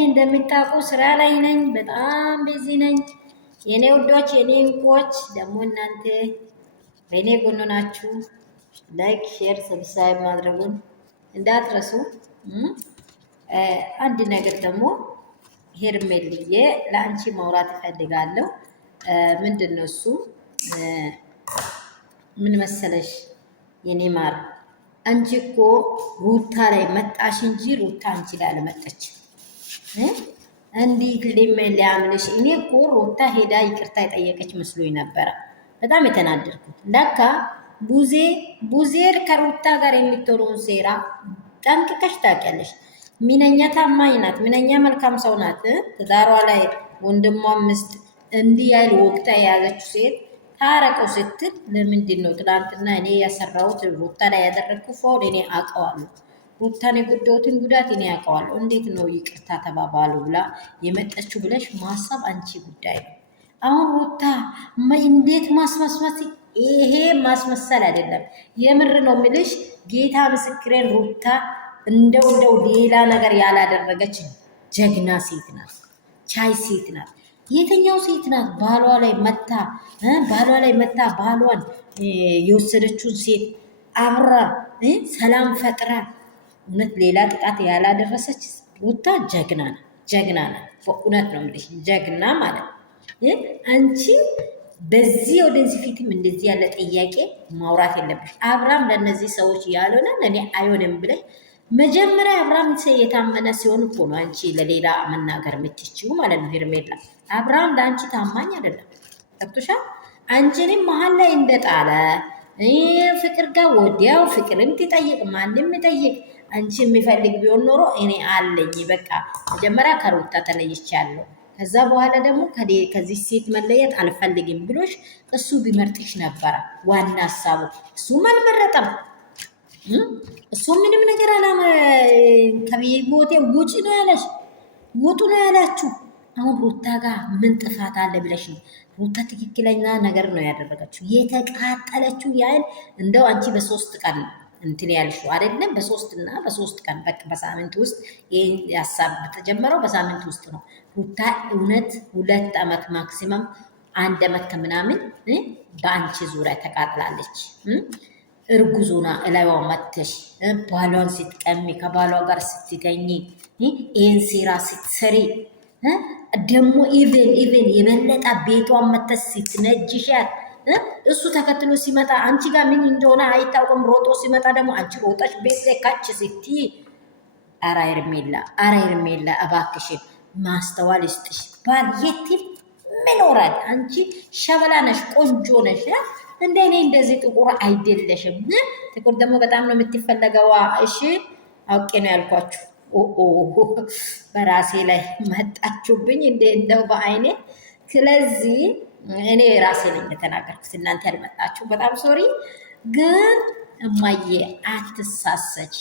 እንግዲህ እንደምታውቁ ስራ ላይ ነኝ። በጣም ቢዚ ነኝ። የኔ ውዶች፣ የኔ እንቁዎች ደግሞ እናንተ በእኔ ጎን ናችሁ። ላይክ፣ ሼር፣ ሰብስክራይብ ማድረጉን እንዳትረሱ። አንድ ነገር ደግሞ ሄርሜልዬ ለአንቺ ማውራት እፈልጋለሁ። ምንድን ነው እሱ? ምን መሰለሽ የኔ ማር፣ አንቺ እኮ ሩታ ላይ መጣሽ እንጂ ሩታ አንቺ ላይ አልመጣችም። እንዲህ ሊያምንሽ እኔ እኮ ሩታ ሄዳ ይቅርታ የጠየቀች መስሎኝ ነበረ። በጣም የተናደድኩት ለካ ቡዜር ከሩታ ጋር የምትሆነውን ሴራ ጠንቅቀሽ ታውቂያለሽ። ሚነኛ ታማኝ ናት፣ ሚነኛ መልካም ሰው ናት። ትዳሯ ላይ ወንድሟ ምስት እንዲህ ያህል ወቅታ የያዘችው ሴት ታረቀው ስትል ለምንድን ነው? ትናንትና እኔ ያሰራሁት ሩታ ላይ ያደረግኩ ፎል እኔ አውቀዋለሁ። ሩታን የጎዳሁትን ጉዳት እኔ አውቀዋለሁ። እንዴት ነው ይቅርታ ተባባሉ ብላ የመጠችው ብለሽ ማሰብ አንቺ ጉዳይ ነው። አሁን ሩታ እንዴት ማስመስመስ፣ ይሄ ማስመሰል አይደለም፣ የምር ነው የምልሽ። ጌታ ምስክሬን ሩታ እንደው ሌላ ነገር ያላደረገች ጀግና ሴት ናት፣ ቻይ ሴት ናት። የትኛው ሴት ናት ባሏ ላይ መታ ባሏን የወሰደችውን ሴት አብራ ሰላም ፈጥራ እውነት ሌላ ጥቃት ያላደረሰች ሩታ ጀግና ናት። በእውነት ነው የምልሽ ጀግና ማለት ነው። አንቺ በዚህ ወደዚህ ፊትም እንደዚህ ያለ ጥያቄ ማውራት የለብሽ። አብራም ለእነዚህ ሰዎች ያልሆነ ለእኔ አይሆንም ብለሽ መጀመሪያ አብርሃም የታመነ ሲሆን እኮ ነው አንቺ ለሌላ መናገር የምትችይው ማለት ነው። ሄርሜላ አብርሃም ለአንቺ ታማኝ አይደለም። ገብቶሻል? አንቺንም መሀል ላይ እንደጣለ ፍቅር ጋር ወዲያው ፍቅርን ትጠይቅ ማንም ይጠይቅ። አንቺ የሚፈልግ ቢሆን ኖሮ እኔ አለኝ በቃ መጀመሪያ ከሩታ ተለይቻለሁ፣ ከዛ በኋላ ደግሞ ከዚህ ሴት መለየት አልፈልግም ብሎሽ እሱ ቢመርጥሽ ነበረ ዋና ሀሳቡ። እሱም አልመረጠም። እሱ ምንም ነገር አላማ ከቤቴ ውጭ ነው ያለሽ፣ ውጡ ነው ያላችሁ። አሁን ሩታ ጋር ምን ጥፋት አለ ብለሽ ነው? ሩታ ትክክለኛ ነገር ነው ያደረገችው። የተቃጠለችው ያህል እንደው አንቺ በ3 ቀን እንትን ያልሽው አይደለም፣ በ3 ቀን በቃ በሳምንት ውስጥ ይሄን ሀሳብ በተጀመረው በሳምንት ውስጥ ነው። ሩታ እውነት 2 ዓመት ማክሲመም 1 ዓመት ከምናምን በአንቺ ዙሪያ ተቃጥላለች። እርጉዙና እላይዋ መተሽ ባሏን ስትቀሚ ከባሏ ጋር ስትተኝ ይህን ሴራ ስትሰሪ ደግሞ ኢቨን የበለጠ ቤቷን መተሽ ስትነጅሻት እሱ ተከትሎ ሲመጣ አንቺ ጋር ምን እንደሆነ አይታወቅም። ሮጦ ሲመጣ ደግሞ አንቺ ሮጠሽ ቤት ላይ ካች ስትይ፣ ኧረ ሄርሜላ እባክሽን ማስተዋል ይስጥሽ። ባል የትም ምኖራል። አንቺ ሸበላ ነሽ፣ ቆንጆ ነሽ። እንደ እኔ እንደዚህ ጥቁር አይደለሽም። ጥቁር ደግሞ በጣም ነው የምትፈለገዋ። እሺ አውቄ ነው ያልኳችሁ። በራሴ ላይ መጣችሁብኝ እንደው በአይኔ። ስለዚህ እኔ ራሴ ላይ እንደተናገርኩት እናንተ ያልመጣችሁ በጣም ሶሪ። ግን እማዬ አትሳሰች።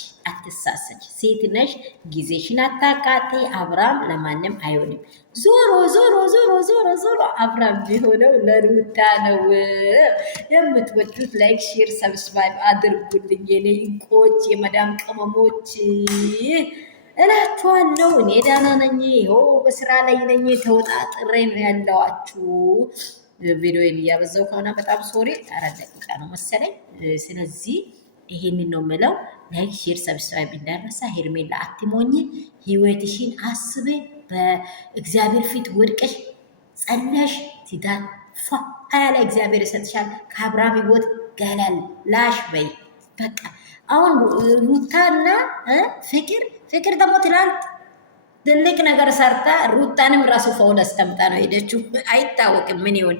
ሴት ነሽ፣ ጊዜሽን አታቃቴ። አብርሃም ለማንም አይሆንም። ዞሮ አብርሃም ቢሆነው ለሩታ ነው። የምትወዱት ላይክ፣ ሼር፣ ሰብስክራይብ አድርጉልኝ የኔ እንቆች፣ የመዳም ቅመሞች እላችኋለሁ። እኔ ዳና ነኝ፣ ይኸው በስራ ላይ ነኝ፣ ተወጣጥሬ ነው ያለዋችሁ። ቪዲዮን እያበዛው ከሆነ በጣም ሶሪ። 4 ደቂቃ ነው መሰለኝ። ስለዚህ ይሄንን ነው የምለው። ላይክ፣ ሼር፣ ሰብስክራይብ እንዳረሳ። ሄርሜላ አትሞኝ፣ ህይወትሽን አስቤ በእግዚአብሔር ፊት ወድቀሽ ጸለሽ ትዳር ፋ ያለ እግዚአብሔር ይሰጥሻል። ከአብርሃም ህይወት ገለል ላሽ በይ በቃ። አሁን ሩታና ፍቅር ደግሞ ትናንት ትልቅ ነገር ሰርታ ሩታንም ራሱ ፈውል አስቀምጣ ነው ሄደችው። አይታወቅም ምን ይሆን